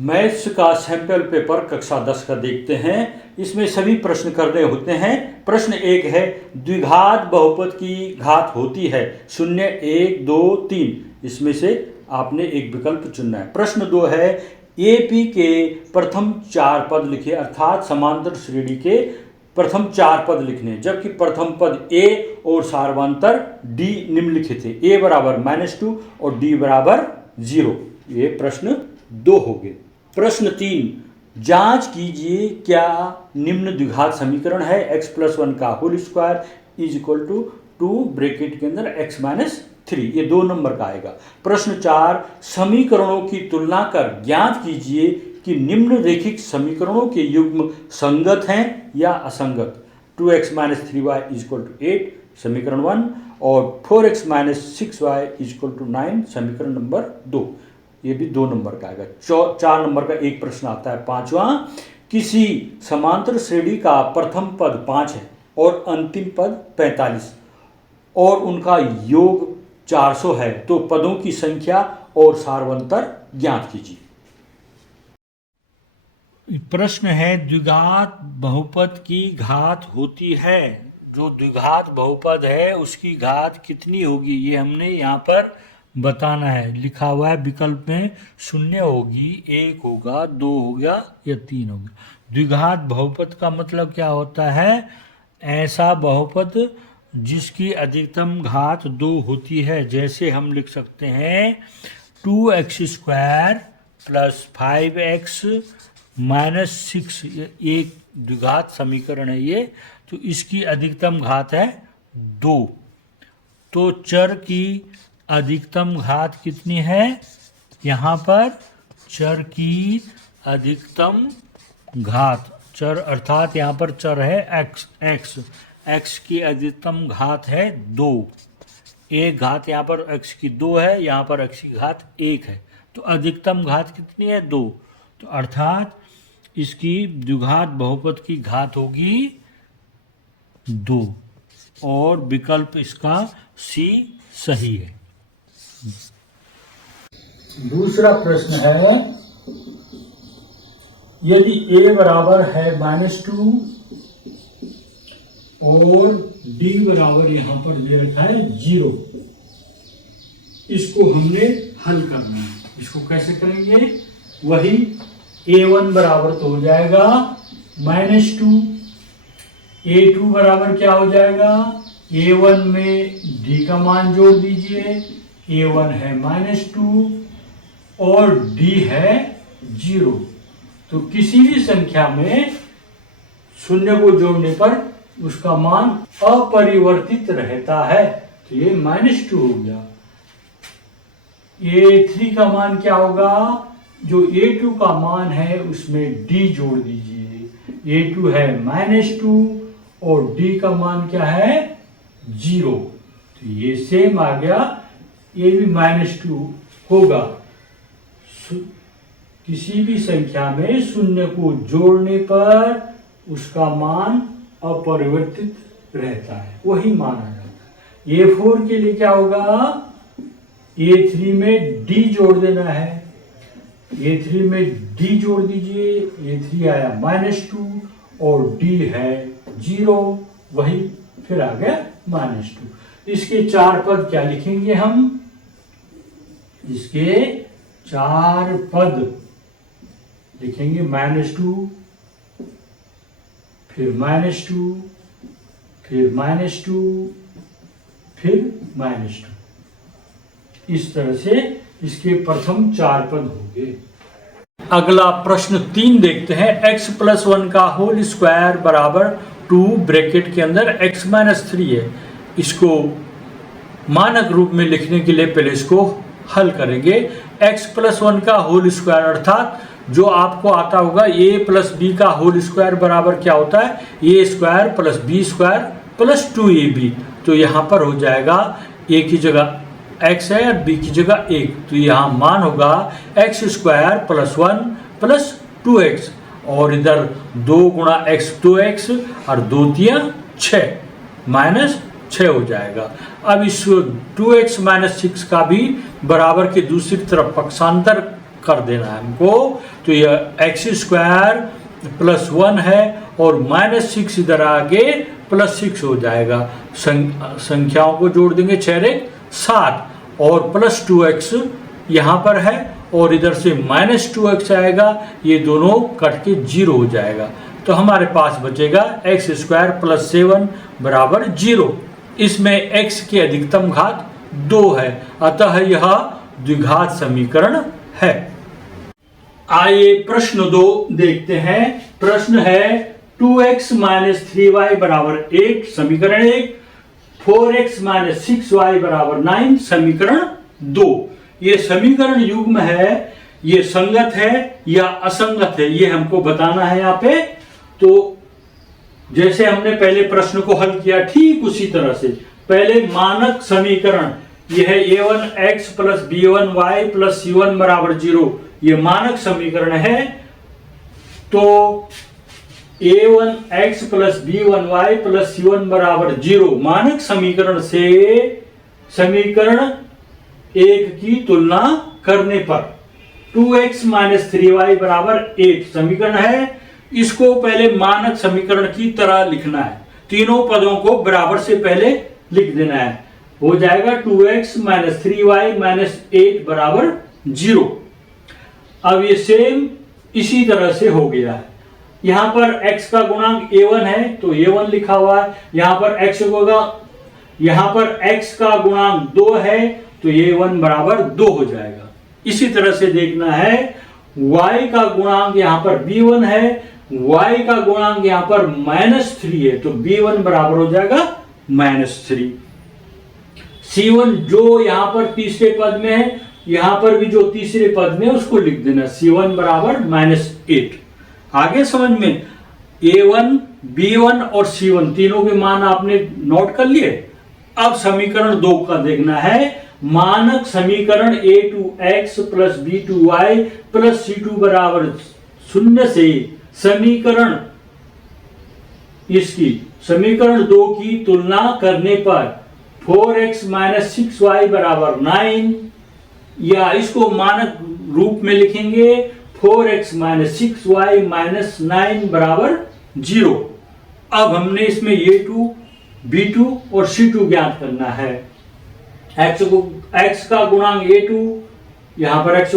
Maths का sample paper कक्षा 10 का देखते हैं। इसमें सभी प्रश्न करने होते हैं। प्रश्न 1 है, द्विघात बहुपद की घात होती है 0, 1, 2, 3। इसमें से आपने एक विकल्प चुनना है। प्रश्न 2 है, AP के प्रथम 4 पद लिखे, अर्थात समांतर श्रेणी के प्रथम 4 पद लिखने, जबकि प्रथम पद A और सार्वंतर D निम्नलिखित है। A बराबर -2 और D बराबर 0। ये प्रश्न 2 हो गए। प्रश्न 3, जांच कीजिए क्या निम्न द्विघात समीकरण है x + 1 का whole square is equal to 2 bracket के अंदर x - 3। ये 2 नंबर का आएगा। प्रश्न 4, समीकरणों की तुलना कर ज्ञात कीजिए कि निम्न रेखिक समीकरणों के युग्म संगत हैं या असंगत। 2x - 3y is equal to 8 समीकरण 1 और 4x - 6y is equal to 9 समीकरण नंबर 2। ये भी 2 नंबर का आएगा। 4 नंबर का एक प्रश्न आता है। 5वां, किसी समांतर श्रेणी का प्रथम पद 5 है और अंतिम पद 45 और उनका योग 400 है, तो पदों की संख्या और सार्वंतर ज्ञात कीजिए। प्रश्न है, द्विघात बहुपद की घात होती है। जो द्विघात बहुपद है उसकी घात कितनी होगी, ये हमने यहाँ पर बताना है। लिखा हुआ है विकल्प में 0 होगी, 1 होगा, 2 होगा या 3 होगा। द्विघात बहुपद का मतलब क्या होता है? ऐसा बहुपद जिसकी अधिकतम घात 2 होती है। जैसे हम लिख सकते हैं 2x² + 5x - 6, एक द्विघात समीकरण है ये। तो इसकी अधिकतम घात है 2। तो चर की अधिकतम घात कितनी है? यहाँ पर चर की अधिकतम घात, चर अर्थात यहाँ पर चर है x की अधिकतम घात है 2। एक घात यहाँ पर x की 2 है, यहाँ पर x की घात 1 है। तो अधिकतम घात कितनी है? 2। तो अर्थात इसकी द्विघात बहुपद की घात होगी 2 और विकल्प इसका C सही है। दूसरा प्रश्न है, यदि a बराबर है -2 और d बराबर यहाँ पर दे रखा है 0, इसको हमने हल करना है। इसको कैसे करेंगे? वही a1 बराबर तो हो जाएगा -2, a2 बराबर क्या हो जाएगा? a1 में d का मान जोड़ दीजिए, a1 है -2 और d है 0। तो किसी भी संख्या में शून्य को जोड़ने पर उसका मान अपरिवर्तित रहता है। तो ये -2 हो गया। a3 का मान क्या होगा? जो a2 का मान है उसमें d जोड़ दीजिए। a2 है -2 और d का मान क्या है? 0। तो ये सेम आ गया, ये भी -2 होगा। किसी भी संख्या में शून्य को जोड़ने पर उसका मान अपरिवर्तित रहता है, वही माना जाता है। a4 के लिए क्या होगा? a3 में d जोड़ देना है। a3 में d जोड़ दीजिए, a3 आया -2 और d है 0, वही फिर आ गया -2। इसके 4 पद क्या लिखेंगे हम? इसके 4 पद लिखेंगे -2, फिर -2, फिर -2, फिर -2। इस तरह से इसके प्रथम 4 पद होंगे। अगला प्रश्न 3 देखते हैं। x + 1 का होल स्क्वायर बराबर 2 ब्रैकेट के अंदर x - 3 है। इसको मानक रूप में लिखने के लिए पहले इसको हल करेंगे। x + 1 का होल स्क्वायर अर्थात जो आपको आता होगा a + b का होल स्क्वायर बराबर क्या होता है? a² + b² + 2ab। तो यहाँ पर हो जाएगा a की जगह x है और b की जगह 1, तो यहाँ मान होगा x² + 1 + 2x और इधर 2 × x 2x और 2 × 6 -6 हो जाएगा। अब इस 2x - 6 का भी बराबर के दूसरी तरफ पक्षांतर कर देना है हमको। तो यह x² +1 है और -6 इधर आगे +6 हो जाएगा। संख्याओं को जोड़ देंगे, 6 7 और +2x यहाँ पर है और इधर से -2x आएगा, ये दोनों कट के 0 हो जाएगा। तो हमारे पास बचेगा x² + 7 बराबर 0। इसमें x की अधिकतम घात 2 है, अतः यह द्विघात समीकरण है। आइए प्रश्न 2 देखते हैं। प्रश्न है 2x - 3y बराबर 8 समीकरण 1, 4x - 6y बराबर 9 समीकरण 2। ये समीकरण युग्म है, ये संगत है या असंगत है, ये हमको बताना है यहाँ पे। तो जैसे हमने पहले प्रश्न को हल किया ठीक उसी तरह से पहले मानक समीकरण यह है a1x + b1y + c1 बराबर 0, ये मानक समीकरण है। तो a1x + b1y + c1 बराबर 0 मानक समीकरण से समीकरण 1 की तुलना करने पर 2x - 3y बराबर 8 समीकरण है। इसको पहले मानक समीकरण की तरह लिखना है, तीनों पदों को बराबर से पहले लिख देना है। हो जाएगा 2x - 3y - 8 बराबर 0। अब ये सेम इसी तरह से हो गया है। यहां पर x का गुणांक a1 है तो a1 लिखा हुआ है, यहां पर x होगा, यहां पर x का गुणांक 2 है तो a1 बराबर 2 हो जाएगा। इसी तरह से देखना है y का गुणांक यहां पर b1 है, y का गुणांक यहां पर -3 है तो b1 बराबर हो जाएगा -3। c1 जो यहां पर तीसरे पद में है, यहां पर भी जो तीसरे पद में उसको लिख देना, c1 बराबर -8। आगे समझ में a1, b1 और c1 तीनों के मान आपने नोट कर लिए। अब समीकरण 2 का देखना है। मानक समीकरण a2x + b2y + c2 बराबर 0 से समीकरण इसकी समीकरण 2 की तुलना करने पर 4x - 6y बराबर 9, या इसको मानक रूप में लिखेंगे 4x - 6y - 9 बराबर 0। अब हमने इसमें a2, b2 और c2 ज्ञात करना है। x का गुणांक a2, यहां पर x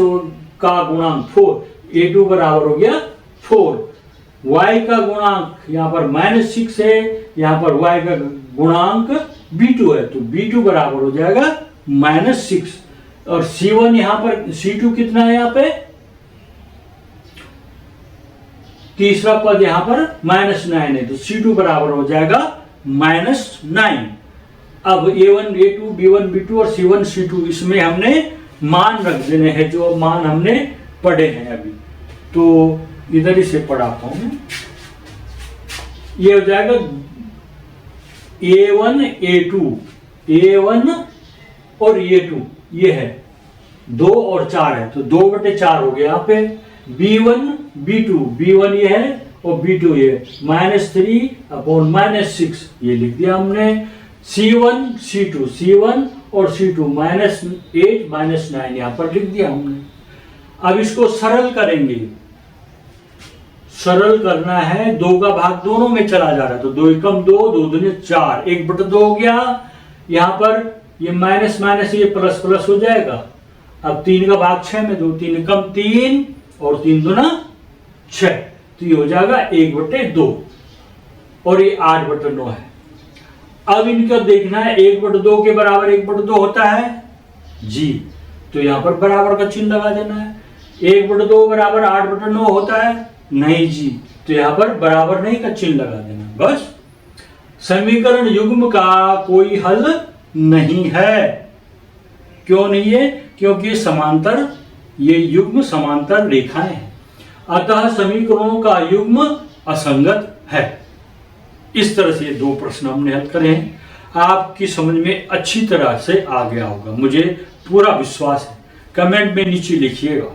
का गुणांक 4, a2 बराबर हो गया 4। y का गुणांक यहां पर -6 है, यहां पर y का गुणांक b2 है तो b2 बराबर हो जाएगा -6। और c1 यहां पर c2 कितना है, यहां पे तीसरा पद यहां पर -9 है तो c2 बराबर हो जाएगा -9। अब a1, a2, b1, b2 और c1, c2 इसमें हमने मान रख देने हैं जो मान हमने पढ़े हैं अभी। तो इधर ही से पढ़ाता हूं मैं। ये हो जाएगा a1, a1 और a2, ये है 2 और 4 है तो 2/4 हो गया यहाँ पे। b1, b2, b1 ये है और b2 ये -3/-6 ये लिख दिया हमने। c1, c2, c1 और c2 -8 -9 यहां पर लिख दिया हमने। अब इसको सरल करेंगे, सरल करना है। 2 का भाग दोनों में चला जा रहा है तो 2 एकम 2, 2 दूनी 4, 1/2 हो गया। यहां पर ये माइनस माइनस ये प्लस प्लस हो जाएगा। अब 3 का भाग 6 में 2, 3 एकम 3 और 3 दूना 6 तो ये हो जाएगा 1/2 और ये 8/9 है। अब इनका देखना है 1/2 के बराबर 1/2 होता है जी, तो यहां पर बराबर का चिन्ह लगा देना है। 1/2 बराबर 8/9 होता है नहीं जी, तो यहां पर बराबर नहीं का चिन्ह लगा देना बस। समीकरण युग्म का कोई हल नहीं है। क्यों नहीं है? क्योंकि समांतर, ये युग्म समांतर रेखाएं हैं, अतः समीकरणों का युग्म असंगत है। इस तरह से 2 प्रश्न हमने हल करे हैं। आपकी समझ में अच्छी तरह से आ गया होगा, मुझे पूरा विश्वास है। कमेंट में नीचे लिखिएगा।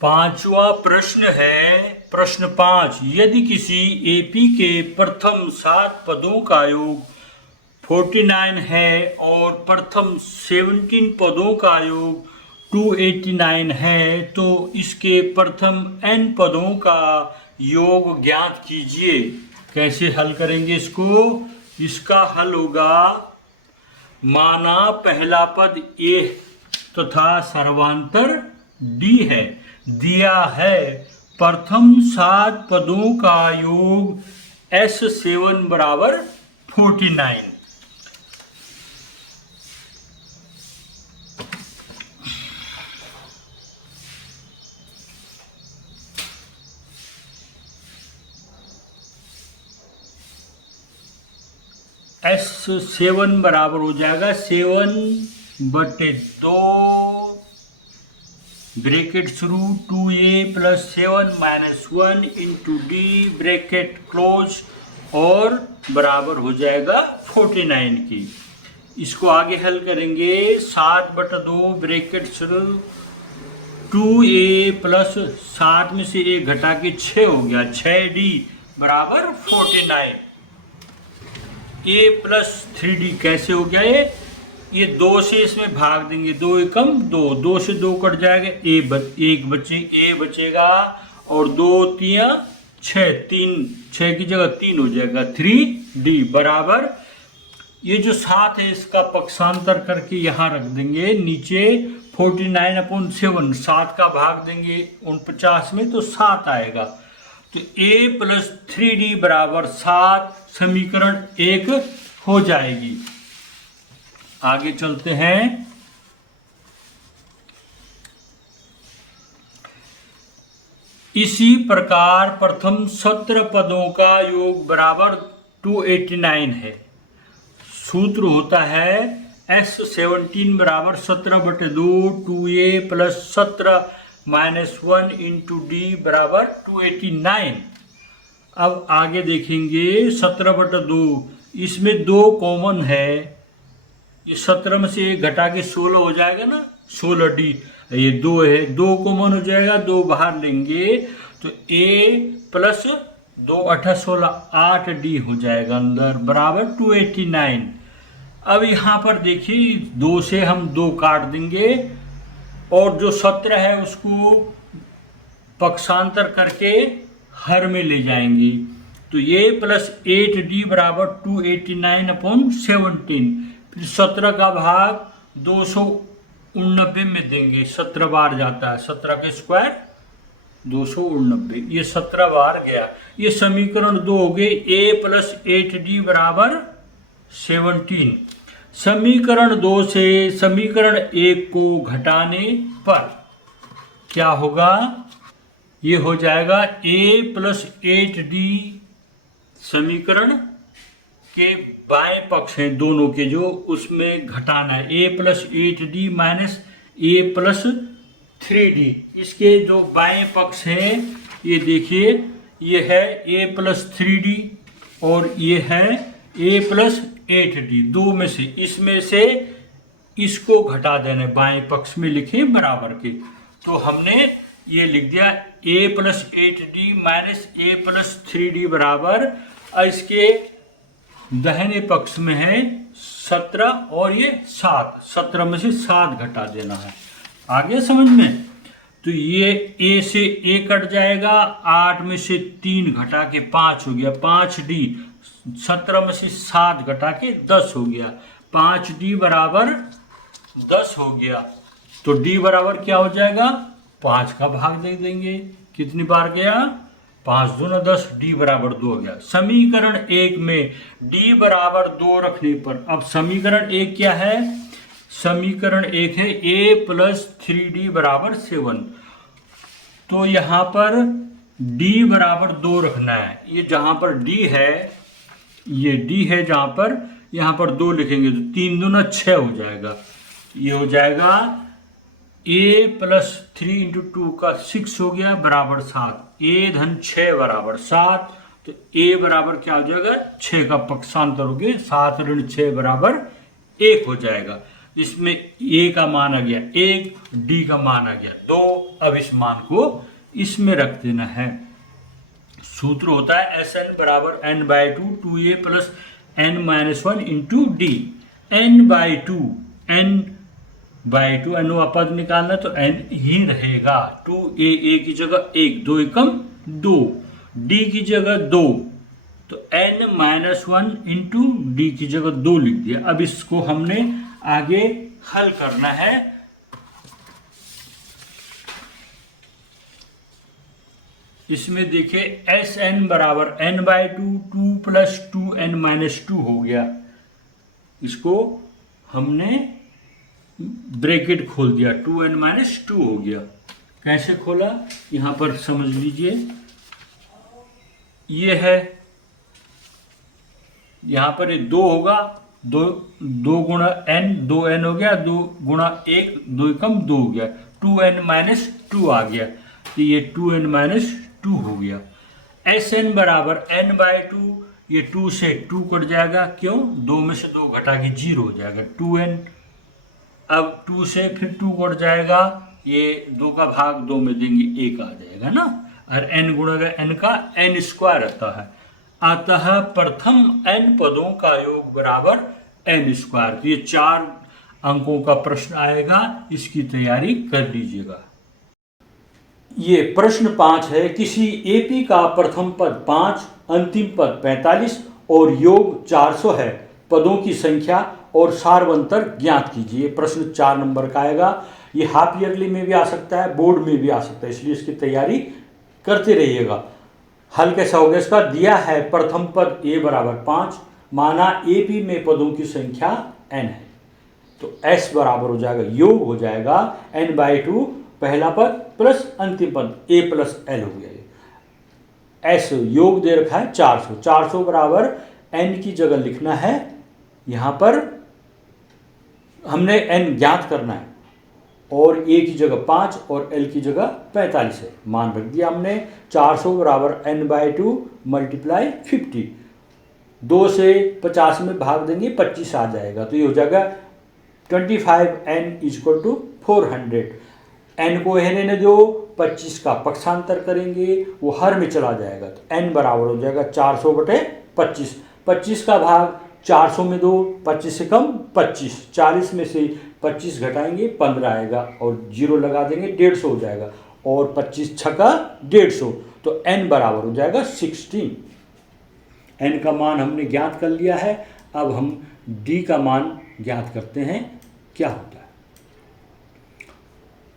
5वां प्रश्न है, प्रश्न 5, यदि किसी एपी के प्रथम 7 पदों का योग 49 है और प्रथम 17 पदों का योग 289 है तो इसके प्रथम n पदों का योग ज्ञात कीजिए। कैसे हल करेंगे इसको? इसका हल होगा, माना पहला पद A तथा सर्वांतर D है, दिया है प्रथम 7 पदों का योग S7 बराबर 49। S7 बराबर हो जाएगा 7/2 ब्रैकेट शुरू 2a + 7 - 1 × d ब्रैकेट क्लोज और बराबर हो जाएगा 49 की। इसको आगे हल करेंगे 7/2 ब्रैकेट शुरू 2a + 7 में से 1 घटा के 6 हो गया, 6d बराबर 49। a + 3d कैसे हो गया? ये 2 से इसमें भाग देंगे, 2 एकम 2, 2 से 2 कट जाएगा, a बचेगा और 2 3 6, 6 की जगह 3 हो जाएगा, 3d बराबर ये जो 7 है इसका पक्षांतर करके यहाँ रख देंगे नीचे 49/7, 7 का भाग देंगे 49 में तो 7 आएगा। तो a + 3d बराबर 7 समीकरण 1 हो जाएगी। आगे चलते हैं। इसी प्रकार प्रथम 17 पदों का योग बराबर 289 है। सूत्र होता है S17 बराबर 17/2 2a + 17 - 1 × d बराबर 289। अब आगे देखेंगे 17/2, इसमें 2 कॉमन है, ये 17 में से 1 घटा के 16 हो जाएगा ना, 16d। ये 2 है, 2 कॉमन हो जाएगा, 2 बाहर लेंगे तो a + 2 × 8 = 16, 8d हो जाएगा अंदर बराबर 289। अब यहाँ पर देखिए 2 से हम 2 काट देंगे और जो 17 है उसको पक्षांतर करके हर में ले जाएंगे, तो a + 8d बराबर 289/17। फिर 17 का भाग 289 में देंगे, 17 बार जाता है, 17 के स्क्वायर 289, ये 17 बार गया। ये समीकरण 2 हो गए, a + 8d बराबर 17। समीकरण 2 से समीकरण 1 को घटाने पर क्या होगा? ये हो जाएगा a + 8d, समीकरण के बाएं पक्ष हैं दोनों के जो उसमें घटाना है, a + 8d - a + 3d। इसके जो बाएं पक्ष हैं ये देखिए, ये है a + 3d और ये है a + 8d, 2 में से इसमें से इसको घटा देना, बाएं पक्ष में लिखे बराबर के। तो हमने ये लिख दिया a + 8d - a + 3d बराबर, इसके दाहिने पक्ष में है 17 और ये 7, 17 में से 7 घटा देना है। आगे समझ में? तो ये a से a कट जाएगा, 8 में से 3 घटा के 5 हो गया, 5d, 17 में से 7 घटा के 10 हो गया, 5d बराबर 10 हो गया। तो d बराबर क्या हो जाएगा? 5 का भाग दे देंगे, कितनी बार गया? 5 दूना 10, d बराबर 2 हो गया। समीकरण 1 में d बराबर 2 रखने पर, अब समीकरण 1 क्या है? समीकरण 1 है a + 3d बराबर 7। तो यहाँ पर d बराबर 2 रखना है। ये जहाँ पर d है, ये d है जहाँ पर, यहाँ पर 2 लिखेंगे तो 3 दूना 6 हो जाएगा। ये हो जाएगा a + 3 × 2 का 6 हो गया बराबर 7, a - 6 बराबर 7। तो a बराबर क्या हो जाएगा? 6 का पक्षांतर हो गया, 7 - 6 बराबर 1 हो जाएगा। इसमें a का मान आ गया 1, d का मान आ गया 2। अब इस मान को इसमें रख देना है। सूत्र होता है Sn बराबर n/2 2a + n - 1 × d। n/2, n by 2 n पद निकालना तो एन ही रहेगा। 2a की जगह 1, 2 एकम 2, डी की जगह 2, तो n-1 इंटू डी की जगह 2 लिख दिया। अब इसको हमने आगे हल करना है। इसमें देखिए एस एन बराबर n/2, 2 + 2n-2 हो गया। इसको हमने ब्रैकेट खोल दिया, 2n-2 हो गया। कैसे खोला यहाँ पर समझ लीजिए। ये है, यहाँ पर ये 2 होगा, 2 गुणा n, 2n हो गया, 2 गुणा 1, 2 एकम 2 हो गया, 2n-2 आ गया, तो ये 2n-2 हो गया। एस एन बराबर n/2, ये 2 से 2 कट जाएगा, क्यों? 2 में से 2 घटा के 0 हो जाएगा, 2n। अब 2 से फिर 2 कट जाएगा, ये 2 का भाग 2 में देंगे 1 आ जाएगा ना, और n गुणा n का n² आता है। अतः प्रथम n पदों का योग बराबर n²। तो ये 4 अंकों का प्रश्न आएगा, इसकी तैयारी कर लीजिएगा। ये प्रश्न 5 है, किसी एपी का प्रथम पद 5, अंतिम पद 45 और योग 400 है, पदों की संख्या और सारवंतर ज्ञात कीजिए। प्रश्न 4 नंबर का आएगा। ये हाफ ईयरली में भी आ सकता है, बोर्ड में भी आ सकता है, इसलिए इसकी तैयारी करते रहिएगा। हल कैसा होगा इसका? दिया है प्रथम पद a बराबर 5, माना एपी में पदों की संख्या n है, तो s बराबर हो जाएगा, योग हो जाएगा n/2 पहला पद प्लस अंतिम पद a + l हो गया। s योग दे रखा है 400, 400 बराबर n की जगह लिखना है, यहाँ पर हमने n ज्ञात करना है, और a की जगह 5 और l की जगह 45 है, मान रख दिया हमने। 400 बराबर n/2 × 50, 2 से 50 में भाग देंगे 25 आ जाएगा, तो ये हो जाएगा 25n = 400। n को रहने दो, 25 का पक्षांतर करेंगे, वो हर में चला जाएगा, तो n बराबर हो जाएगा 400/25। 25 का भाग 400 में दो, 25 से कम 25, 40 में से 25 घटाएंगे 15 आएगा, और 0 लगा देंगे 150 हो जाएगा, और 25 छक्का 150, तो n बराबर हो जाएगा 16। n का मान हमने ज्ञात कर लिया है। अब हम d का मान ज्ञात करते हैं, क्या होता है।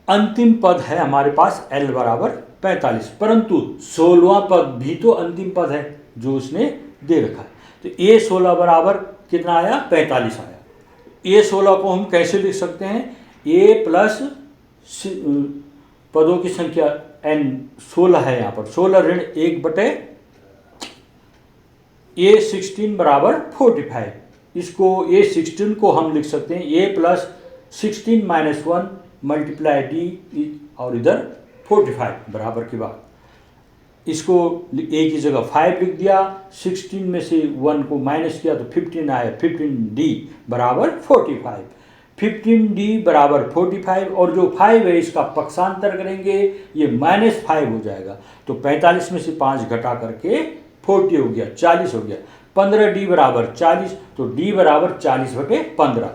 अंतिम पद है हमारे पास l बराबर 45, परंतु 16वां पद भी तो अंतिम पद है जो उसने दे रखा है, तो a16 बराबर कितना आया? 45 आया। a16 को हम कैसे लिख सकते हैं? a प्लस पदों की संख्या n 16 है, यहाँ पर 16 ऋण 1 a16 बराबर 45। इसको a16 को हम लिख सकते हैं a + 16 - 1 × d, और इधर 45 बराबर की बात। इसको a की जगह 5 लिख दिया, 16 में से 1 को माइनस किया तो 15 आया, 15d बराबर 45। 15d बराबर 45, और जो 5 है इसका पक्षांतर करेंगे, ये -5 हो जाएगा, तो 45 में से 5 घटा करके 40 हो गया, 40 हो गया। 15d बराबर 40, तो d बराबर 40/15।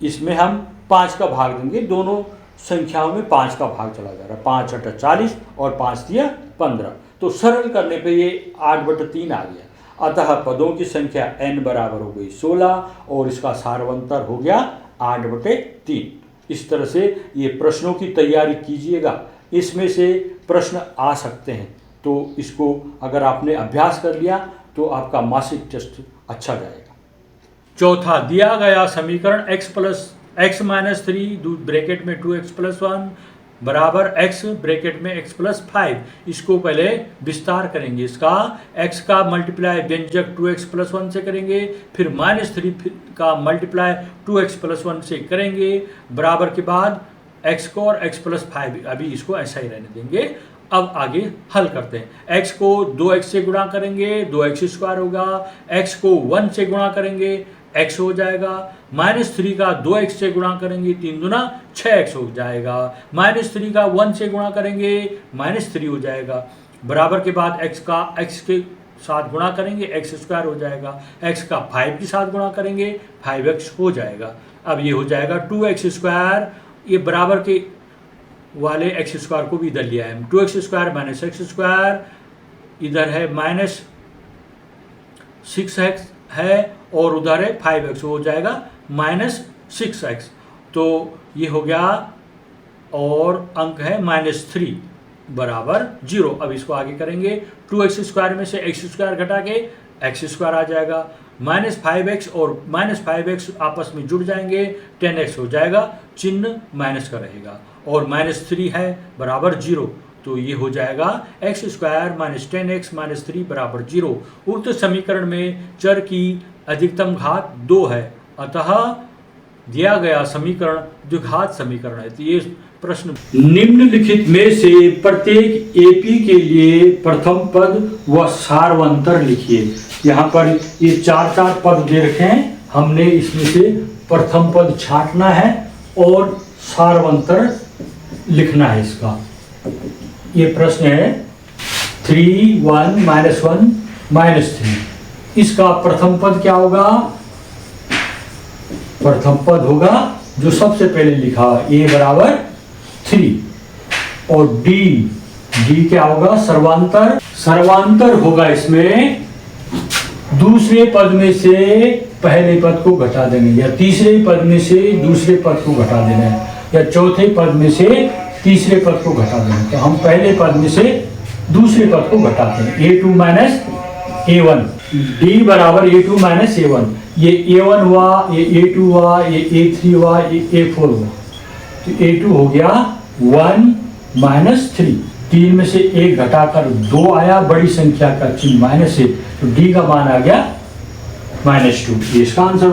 इसमें हम 5 का भाग देंगे, दोनों संख्याओं में 5 का भाग चला जा रहा है, 5 × 40 और 5 दिया 15, तो सरल करने पे ये 8/3 आ गया। अतः पदों की संख्या n बराबर हो गई 16, और इसका सारवंतर हो गया 8/3। इस तरह से ये प्रश्नों की तैयारी कीजिएगा, इसमें से प्रश्न आ सकते हैं, तो इसको अगर आपने अभ्यास कर लिया तो आपका मासिक टेस्ट अच्छा जाएगा। चौथा, दिया गया समीकरण x ब्रैकेट में 2x + 1 बराबर x ब्रैकेट में x + 5, इसको पहले विस्तार करेंगे। इसका x का मल्टीप्लाई व्यंजक 2x + 1 से करेंगे, फिर -3 का मल्टीप्लाई 2x + 1 से करेंगे, बराबर के बाद x को और x + 5, अभी इसको ऐसा ही रहने देंगे। अब आगे हल करते हैं। x को 2x से गुणा करेंगे, 2x² होगा, x को 1 से गुणा करेंगे, x हो जाएगा, -3 का 2x से गुणा करेंगे, 3 दूना 6x हो जाएगा, -3 का 1 से गुणा करेंगे, -3 हो जाएगा, बराबर के बाद x के साथ गुणा करेंगे एक्स स्क्वायर हो जाएगा, एक्स का 5 के साथ गुणा करेंगे 5x हो जाएगा। अब ये हो जाएगा 2x स्क्वायर, ये बराबर के वाले एक्स स्क्वायर को भी इधर लिया है, 2x square minus x square, इधर है माइनस 6x है और उधर है 5x, हो जाएगा माइनस 6x। तो ये हो गया और अंक है -3 बराबर 0। अब इसको आगे करेंगे, 2x स्क्वायर में से x स्क्वायर घटा के x स्क्वायर आ जाएगा, -5x और -5x आपस में जुड़ जाएंगे, 10x हो जाएगा, चिन्ह माइनस का रहेगा और -3 है बराबर 0। तो ये हो जाएगा x square minus 10x minus 3 बराबर 0। उक्त समीकरण में चर की अधिकतम घात 2 है, अतः दिया गया समीकरण द्विघात समीकरण है। तो ये प्रश्न, निम्नलिखित में से प्रत्येक एपी के लिए प्रथम पद व सारवंतर लिखिए। यहाँ पर ये 4 पद दे रखे हैं, हमने इसमें से प्रथम पद छांटना है और सारवंतर लिखना है इसका। ये प्रश्न है 3 1 -1 -3। इसका प्रथम पद क्या होगा? प्रथम पद होगा जो सबसे पहले लिखा a बराबर 3 और d क्या होगा? सर्वांतर। सर्वांतर होगा इसमें दूसरे पद में से पहले पद को घटा देंगे, या तीसरे पद में से दूसरे पद को घटा देना है, या चौथे पद में से तीसरे पद को घटा देंगे। तो हम पहले पद में से दूसरे पद को घटाते हैं, a2 माइनस a1, d बराबर a2 माइनस a1। ये a1 हुआ, ये a2 हुआ, ये a3 हुआ, ये a4 हुआ। तो a2 हो गया 1 -3, 3 में से 1 घटाकर 2 आया, बड़ी संख्या का चिन्ह माइनस है, तो d का मान आ गया -2। ये इसका आंसर।